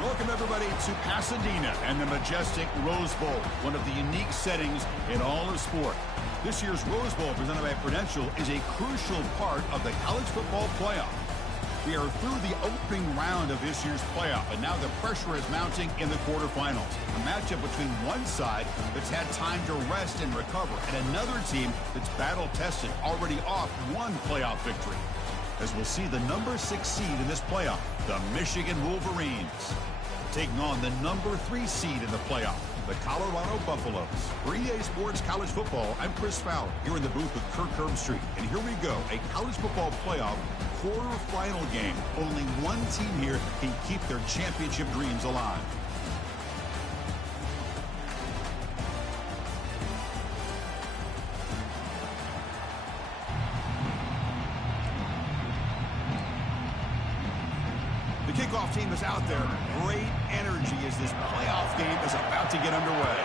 Welcome, everybody, to Pasadena and the majestic Rose Bowl, one of the unique settings in all of sport. This year's Rose Bowl, presented by Prudential, is a crucial part of the college football playoff. We are through the opening round of this year's playoff, and now the pressure is mounting in the quarterfinals. A matchup between one side that's had time to rest and recover, and another team that's battle-tested, already off one playoff victory. As we'll see the number 6 seed in this playoff, the Michigan Wolverines, taking on the number 3 seed in the playoff, the Colorado Buffaloes. For EA Sports College Football, I'm Chris Fowler, here in the booth with Kirk Herbstreit. And here we go, a college football playoff quarterfinal game. Only one team here can keep their championship dreams alive. The kickoff team is out there. Great energy as this playoff game is about to get underway.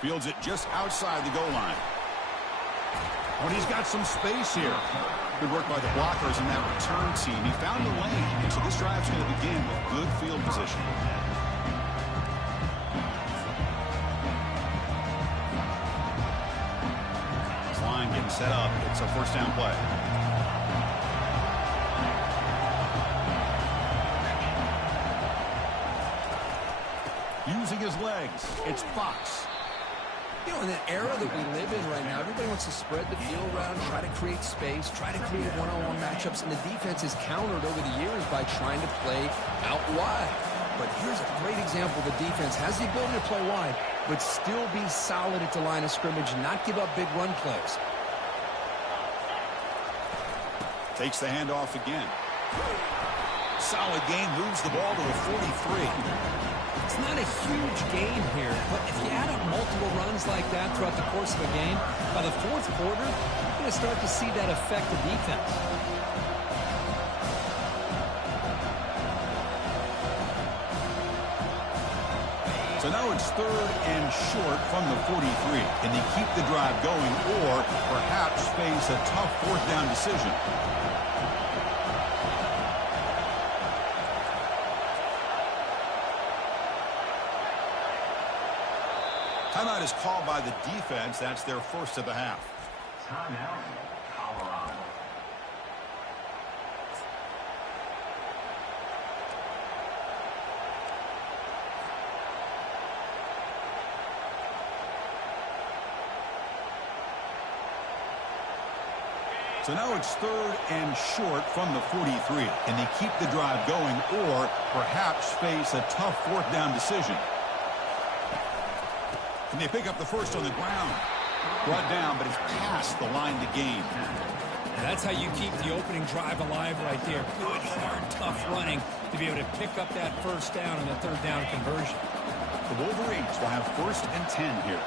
Fields it just outside the goal line. Oh, and he's got some space here. Good work by the blockers in that return team. He found the lane, and so this drive's going to begin with good field position. This line getting set up. It's a first down play. Using his legs, it's Fox. You know, in the era that we live in right now, everybody wants to spread the field around, try to create space, try to create one-on-one matchups, and the defense is countered over the years by trying to play out wide. But here's a great example. The defense has the ability to play wide, but still be solid at the line of scrimmage and not give up big run plays. Takes the handoff again. Solid gain, moves the ball to the 43. It's not a huge gain here, but if you add up multiple runs like that throughout the course of a game, by the fourth quarter, you're going to start to see that affect the defense. So now it's 3rd and short from the 43. Can they keep the drive going or perhaps face a tough 4th down decision? Timeout is called by the defense. That's their first of the half. Timeout, Colorado. So now it's 3rd and short from the 43. Can they keep the drive going or perhaps face a tough 4th down decision? Can they pick up the first on the ground? Brought down, but it's past the line to gain. And that's how you keep the opening drive alive right there. Good, hard, tough running to be able to pick up that first down and the 3rd down conversion. The Wolverines will have 1st and 10 here.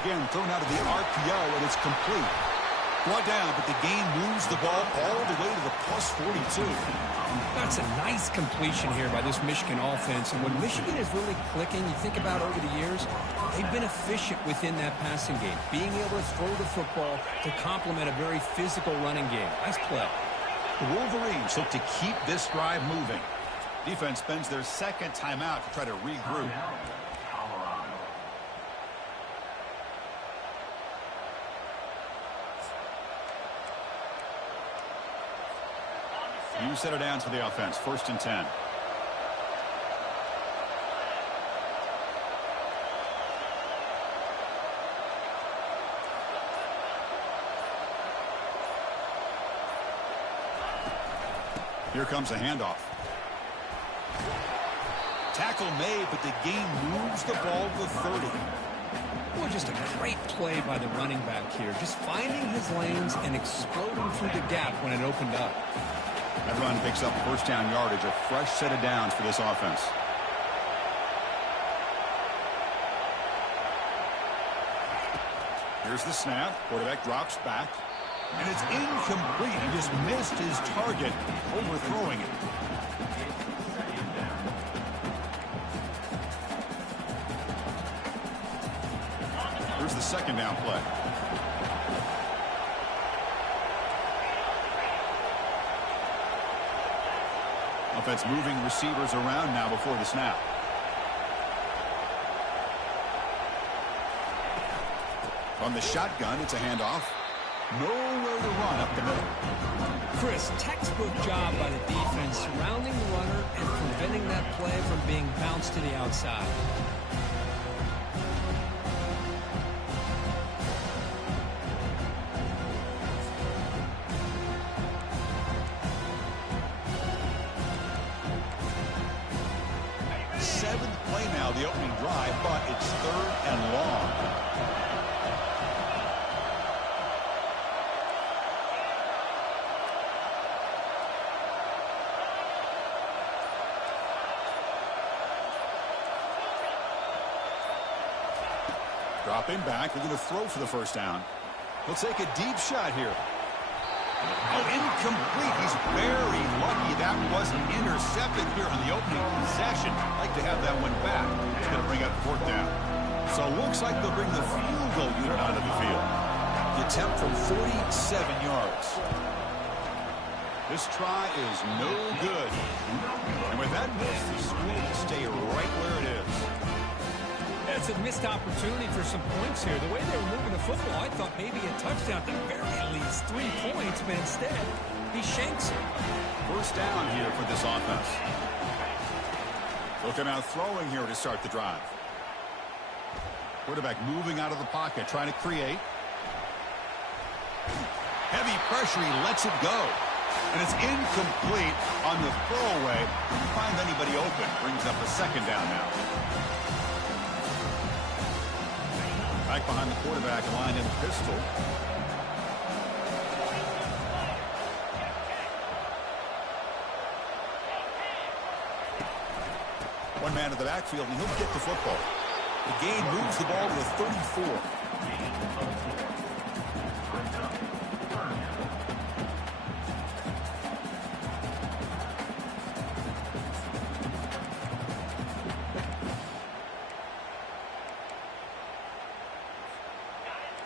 Again, thrown out of the RPO, and it's complete. Brought down, but the gain moves the ball all the way to the plus 42. That's a nice completion here by this Michigan offense. And when Michigan is really clicking, you think about over the years, they've been efficient within that passing game, being able to throw the football to complement a very physical running game. Nice play. The Wolverines look to keep this drive moving. Defense spends their 2nd timeout to try to regroup. You set it down for the offense. 1st and 10. Here comes a handoff. Tackle made, but the gain moves the ball to the 30. Boy, just a great play by the running back here. Just finding his lanes and exploding through the gap when it opened up. That run picks up 1st down yardage, a fresh set of downs for this offense. Here's the snap. Quarterback drops back. And it's incomplete. He just missed his target, overthrowing it. Here's the second down play. Offense moving receivers around now before the snap. From the shotgun, it's a handoff. Nowhere to run up the middle. Chris, textbook job by the defense surrounding the runner and preventing that play from being bounced to the outside. Seventh play now, the opening drive, but it's 3rd and long. Dropping back, they're going to throw for the first down. He'll take a deep shot here. Oh, incomplete. He's very lucky that wasn't intercepted here on the opening possession. Like to have that one back. He's going to bring up 4th down. So it looks like they'll bring the field goal unit onto the field. The attempt from 47 yards. This try is no good. And with that miss, the score will stay right where it is. That's a missed opportunity for some points here. The way they were moving the football, I thought maybe a touchdown at the very least, 3 points, but instead, he shanks it. First down here for this offense. Looking out throwing here to start the drive. Quarterback moving out of the pocket, trying to create. Heavy pressure, he lets it go. And it's incomplete on the throwaway. Couldn't find anybody open. Brings up a 2nd down now. Back behind the quarterback, lined in the pistol. One man in the backfield, and he'll get the football. The gain moves the ball to the 34.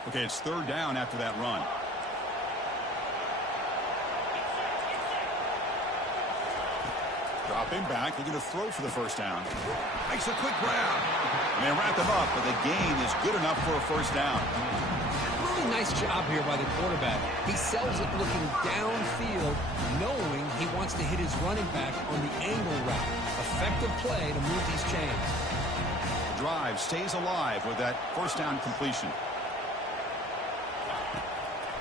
Okay, it's 3rd down after that run. Dropping back, looking to throw for the first down. Makes a quick grab. And they wrap him up, but the gain is good enough for a first down. Really nice job here by the quarterback. He sells it looking downfield, knowing he wants to hit his running back on the angle route. Effective play to move these chains. The drive stays alive with that first down completion.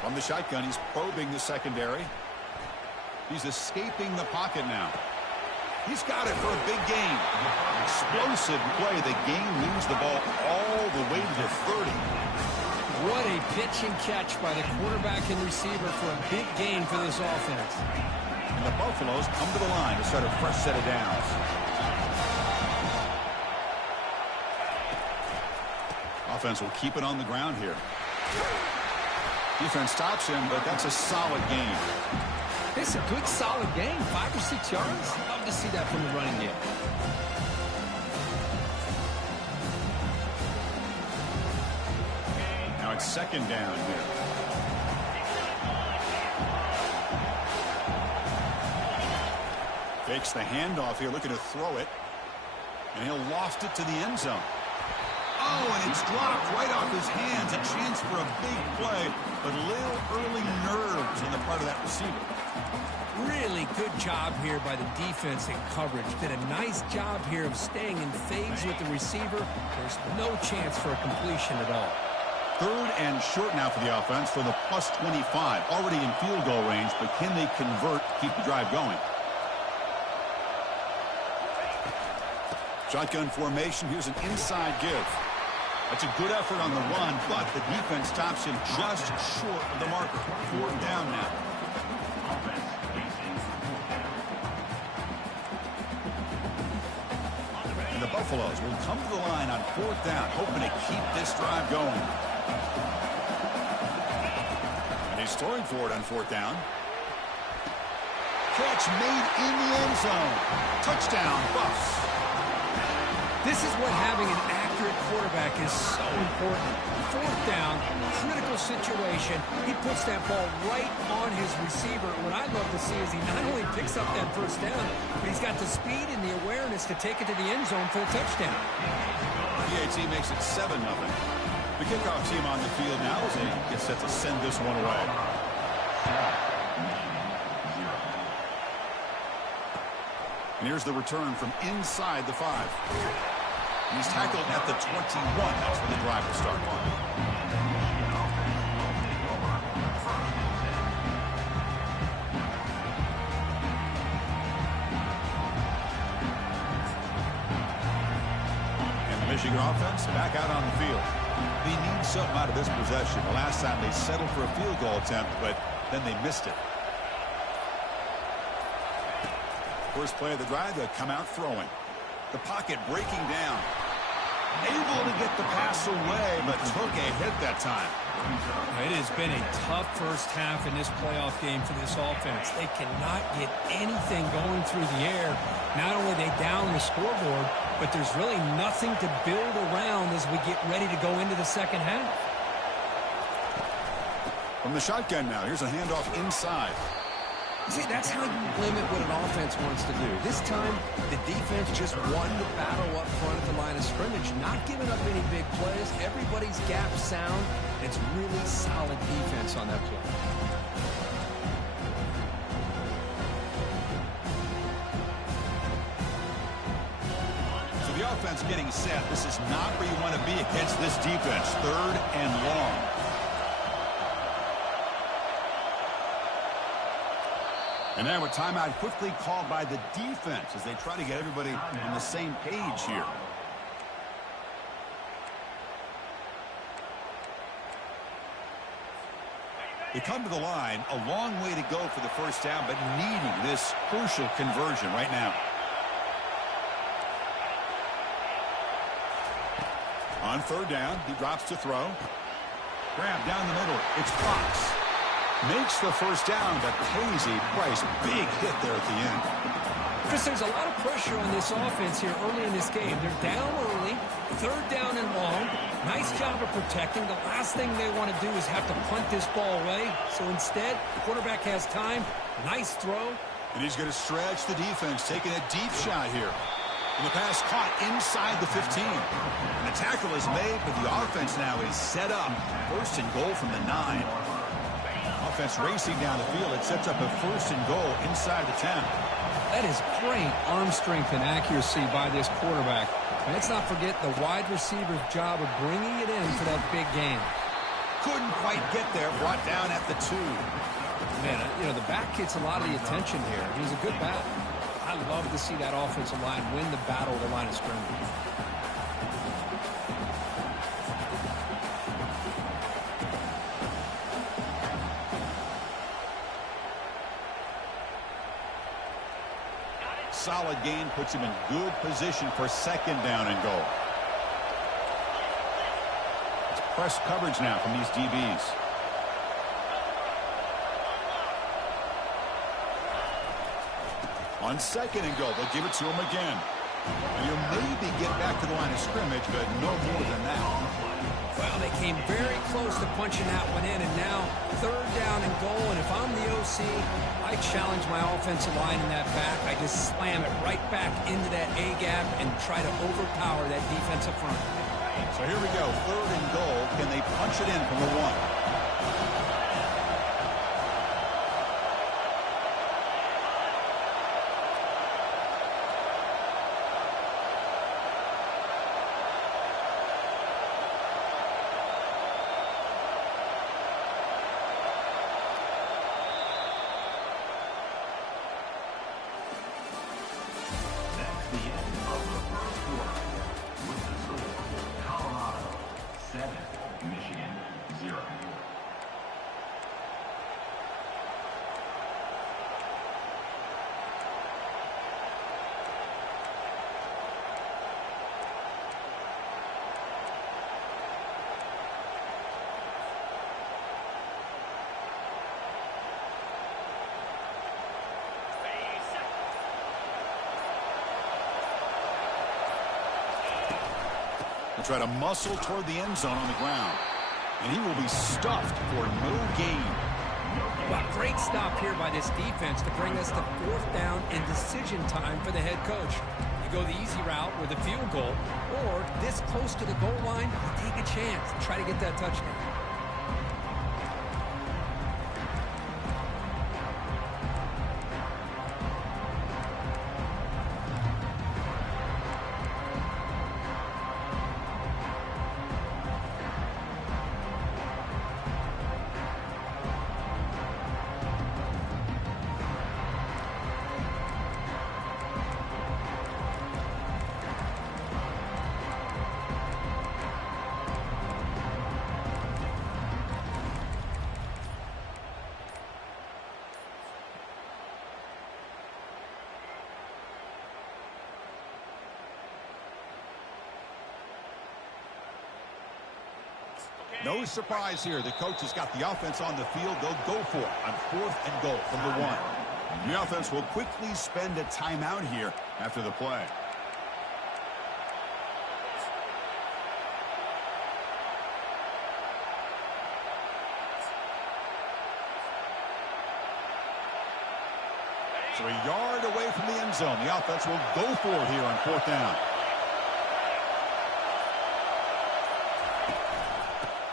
From the shotgun, he's probing the secondary. He's escaping the pocket now. He's got it for a big gain. Explosive play. The gain moves the ball all the way to the 30. What a pitch and catch by the quarterback and receiver for a big gain for this offense. And the Buffaloes come to the line to start a fresh set of downs. Offense will keep it on the ground here. Defense stops him, but that's a solid gain. It's a good, solid gain. 5 or 6 yards. Love to see that from the running game. Now it's 2nd down here. Fakes the handoff here, looking to throw it. And he'll loft it to the end zone. Oh, and it's dropped right off his hands. A chance for a big play, but little early nerves on the part of that receiver. Really good job here by the defense in coverage. Did a nice job here of staying in phase with the receiver. There's no chance for a completion at all. 3rd and short now for the offense for the plus 25. Already in field goal range, but can they convert, keep the drive going? Shotgun formation. Here's an inside give. That's a good effort on the run, but the defense stops him just short of the marker. 4th down now. And the Buffaloes will come to the line on 4th down, hoping to keep this drive going. And they He's throwing for it on 4th down. Catch made in the end zone. Touchdown, Buffs. This is what having an accurate quarterback is so important. 4th down, critical situation. He puts that ball right on his receiver. What I'd love to see is he not only picks up that 1st down, but he's got the speed and the awareness to take it to the end zone for a touchdown. PAT makes it 7-0. The kickoff team on the field now as they get set to send this one away. And here's the return from inside the 5. He's tackled at the 21. That's where the drive will start. And the Michigan offense back out on the field. They need something out of this possession. The last time they settled for a field goal attempt, but then they missed it. First play of the drive, they'll come out throwing. The pocket breaking down. Able to get the pass away, but took a hit that time. It has been a tough first half in this playoff game for this offense. They cannot get anything going through the air. Not only are they down the scoreboard, but there's really nothing to build around as we get ready to go into the second half. From the shotgun now, here's a handoff inside. See, that's how you limit what an offense wants to do. This time, the defense just won the battle up front at the line of scrimmage, not giving up any big plays. Everybody's gap sound. It's really solid defense on that play. So the offense getting set. This is not where you want to be against this defense. 3rd and long. And now a timeout quickly called by the defense as they try to get everybody on the same page here. They come to the line, a long way to go for the 1st down, but needing this crucial conversion right now. On 3rd down, he drops to throw. Grab down the middle. It's Fox. Makes the 1st down, but pays a price. Big hit there at the end. Chris, there's a lot of pressure on this offense here early in this game. They're down early, 3rd down and long. Nice job of protecting. The last thing they want to do is have to punt this ball away. So instead, the quarterback has time. Nice throw. And he's going to stretch the defense, taking a deep shot here. And the pass caught inside the 15. And the tackle is made, but the offense now is set up. 1st and goal from the 9. Offense racing down the field. It sets up a 1st and goal inside the 10. That is great arm strength and accuracy by this quarterback. And let's not forget the wide receiver's job of bringing it in for that big game. Couldn't quite get there. Brought down at the 2. Man, you know, the back gets a lot of the attention here. He's a good back. I love to see that offensive line win the battle at the line of scrimmage. Solid gain puts him in good position for 2nd down and goal. It's press coverage now from these DBs. On 2nd and goal, they'll give it to him again. And he'll maybe get back to the line of scrimmage, but no more than that. Well, they came very close to punching that one in, and now 3rd down and goal. And if I'm the OC, I challenge my offensive line in that back. I just slam it right back into that A-gap and try to overpower that defensive front. So here we go, 3rd and goal. Can they punch it in from the 1? Michigan 0. They'll try to muscle toward the end zone on the ground. And he will be stuffed for no gain. Well, great stop here by this defense to bring us to 4th down and decision time for the head coach. You go the easy route with a field goal, or this close to the goal line, you take a chance and try to get that touchdown. No surprise here. The coach has got the offense on the field. They'll go for it on 4th and goal from the 1. The offense will quickly spend a timeout here after the play. So a yard away from the end zone. The offense will go for it here on 4th down.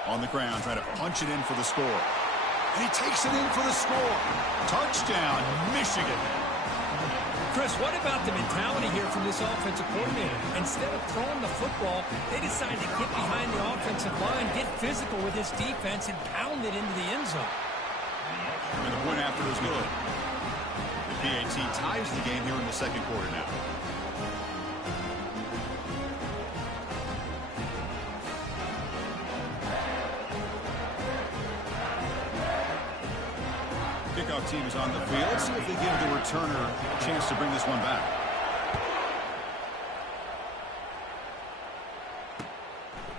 On the ground, trying to punch it in for the score. And he takes it in for the score. Touchdown, Michigan. Chris, what about the mentality here from this offensive coordinator? Instead of throwing the football, they decide to get behind the offensive line, get physical with this defense, and pound it into the end zone. And the point after is good. The PAT ties the game here in the 2nd quarter now. Kickoff team is on the field. Let's see if they give the returner a chance to bring this one back.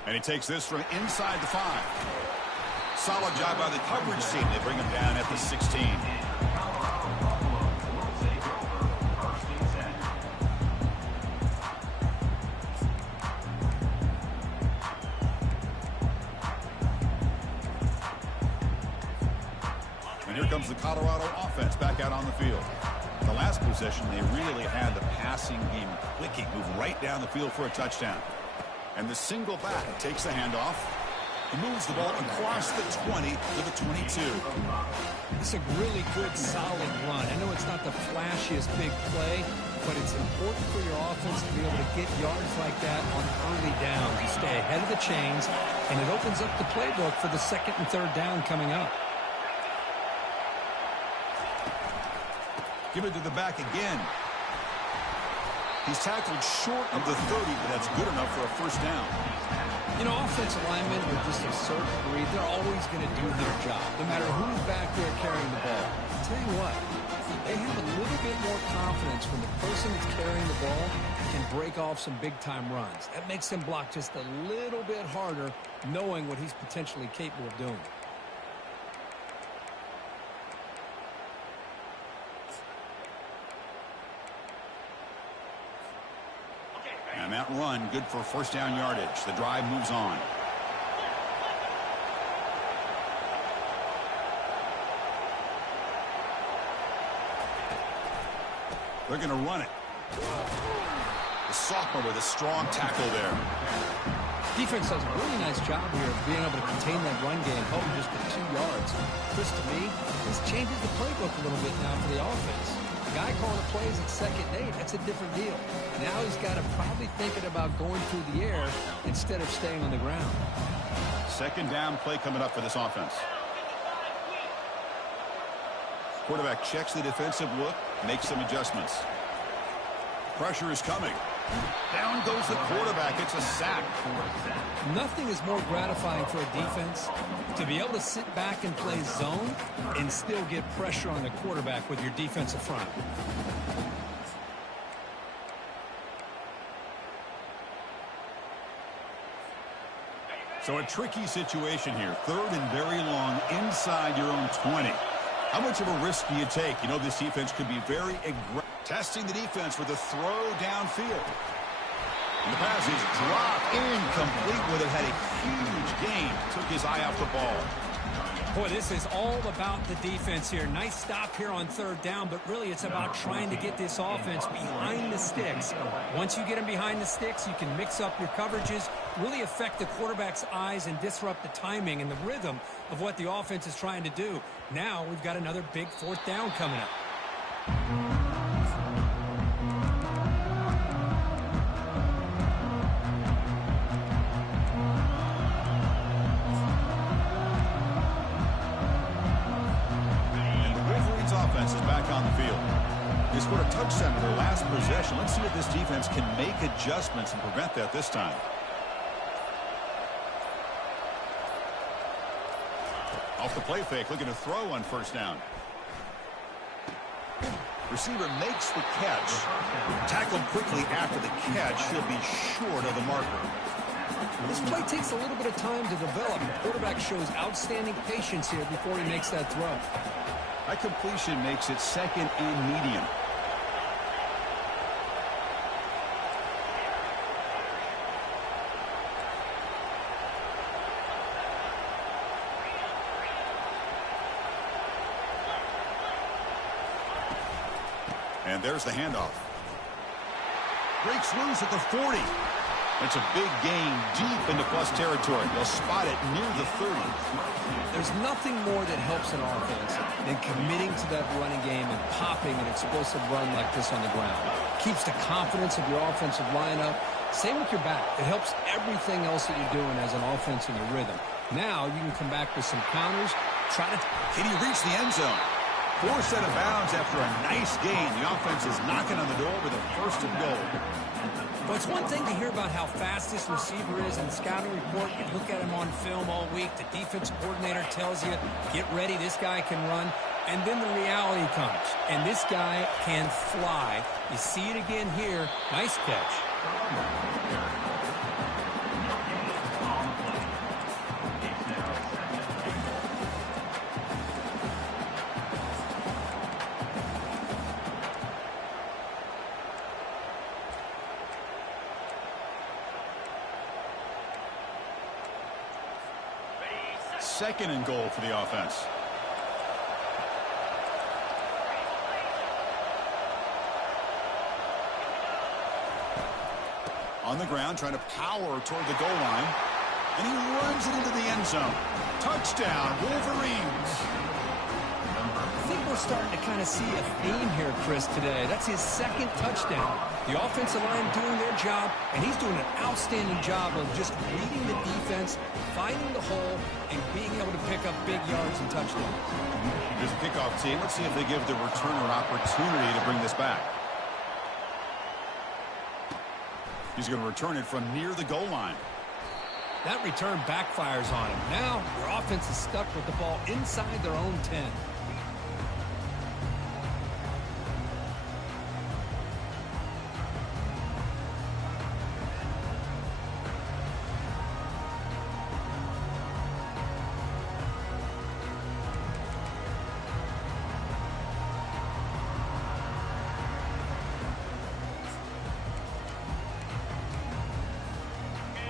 And he takes this from inside the 5. Solid job by the coverage team. They bring him down at the 16. And here comes the Colorado offense back out on the field. The last possession, they really had the passing game clicking, move right down the field for a touchdown. And the single back takes the handoff. He moves the ball across the 20 to the 22. It's a really good, solid run. I know it's not the flashiest big play, but it's important for your offense to be able to get yards like that on early downs. You stay ahead of the chains, and it opens up the playbook for the 2nd and 3rd down coming up. Give it to the back again. He's tackled short of the 30, but that's good enough for a 1st down. You know, offensive linemen are just a certain breed. They're always going to do their job, no matter who's back there carrying the ball. I'll tell you what, they have a little bit more confidence when the person that's carrying the ball can break off some big-time runs. That makes them block just a little bit harder, knowing what he's potentially capable of doing. And that run, good for 1st down yardage. The drive moves on. They're going to run it. The sophomore with a strong tackle there. Defense does a really nice job here of being able to contain that run game, held just for 2 yards. Chris, to me, this changes the playbook a little bit now for the offense. The guy calling the plays at 2nd and 8, that's a different deal. Now he's got to probably thinking about going through the air instead of staying on the ground. 2nd down play coming up for this offense. Quarterback checks the defensive look, makes some adjustments. Pressure is coming. Down goes the quarterback. It's a sack. Nothing is more gratifying for a defense to be able to sit back and play zone and still get pressure on the quarterback with your defensive front. So a tricky situation here. 3rd and very long inside your own 20. How much of a risk do you take? You know this defense could be very aggressive. Testing the defense with a throw downfield. And the pass is dropped, incomplete. Would have had a huge gain. Took his eye off the ball. Boy, this is all about the defense here. Nice stop here on third down, but really it's about trying to get this offense behind the sticks. Once you get them behind the sticks, you can mix up your coverages, really affect the quarterback's eyes and disrupt the timing and the rhythm of what the offense is trying to do. Now we've got another big fourth down coming up. Offense is back on the field. They scored a touchdown in their last possession. Let's see if this defense can make adjustments and prevent that this time. Off the play fake, looking to throw on first down. Receiver makes the catch. Tackled quickly after the catch. He'll be short of the marker. This play takes a little bit of time to develop. The quarterback shows outstanding patience here before he makes that throw. That completion makes it second and medium. And there's the handoff. Breaks loose at the 40. It's a big gain deep into plus territory. They'll spot it near the 30. There's nothing more that helps an offense than committing to that running game and popping an explosive run like this on the ground. Keeps the confidence of your offensive lineup. Same with your back. It helps everything else that you're doing as an offense in your rhythm. Now you can come back with some counters. Can he reach the end zone? Forced out of bounds after a nice gain. The offense is knocking on the door with a first and goal. Well, it's one thing to hear about how fast this receiver is in the scouting report. You look at him on film all week. The defense coordinator tells you, get ready, this guy can run. And then the reality comes, and this guy can fly. You see it again here. Nice catch. Second and goal for the offense. On the ground, trying to power toward the goal line. And he runs it into the end zone. Touchdown, Wolverines. I think we're starting to kind of see a theme here, Chris, today. That's his second touchdown. The offensive line doing their job, and he's doing an outstanding job of just reading the defense, finding the hole, and being able to pick up big yards and touchdowns. This kickoff team, let's see if they give the returner an opportunity to bring this back. He's going to return it from near the goal line. That return backfires on him. Now, your offense is stuck with the ball inside their own 10.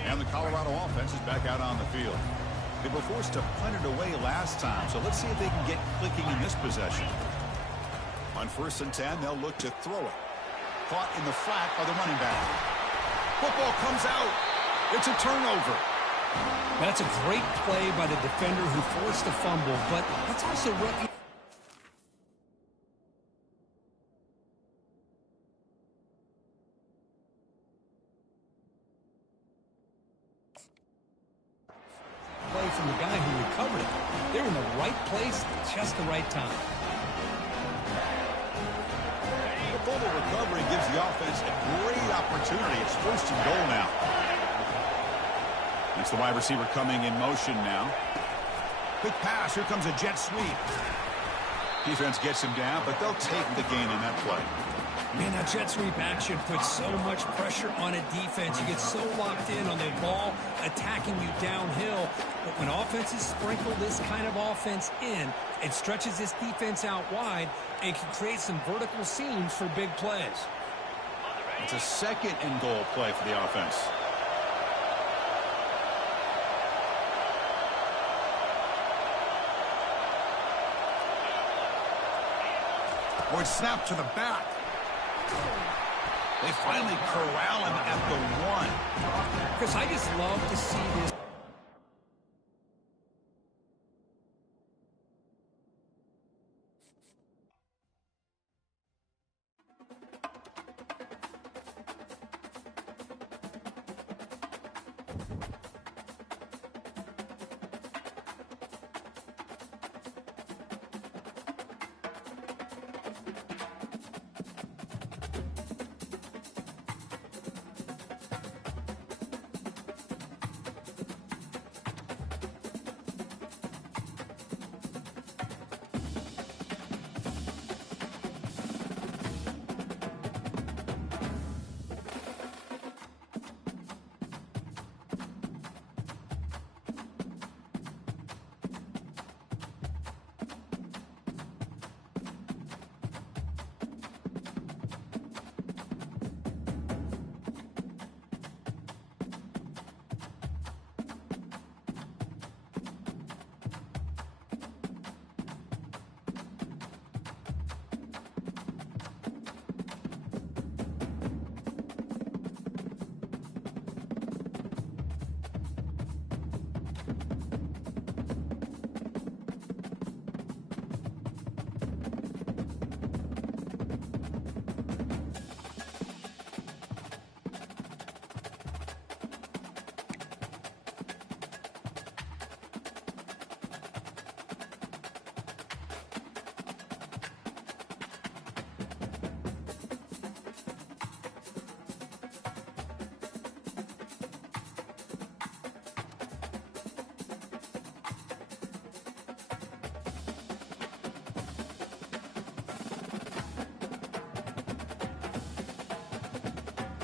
And the Colorado offense is back out on the field. They were forced to punt it away last time, so let's see if they can get clicking in this possession. On 1st and 10, they'll look to throw it. Caught in the flat by the running back. Football comes out. It's a turnover. That's a great play by the defender who forced the fumble, but let's also recognize from the guy who recovered it. They're in the right place at just the right time. The fumble recovery gives the offense a great opportunity. It's 1st and goal now. It's the wide receiver coming in motion now. Quick pass. Here comes a jet sweep. Defense gets him down, but they'll take the gain in that play. Man, that jet sweep action puts so much pressure on a defense. You get so locked in on the ball attacking you downhill. But when offenses sprinkle this kind of offense in, it stretches this defense out wide and can create some vertical seams for big plays. It's a second and goal play for the offense. Or it's snapped to the back. They finally corral him at the 1. Chris, I just love to see this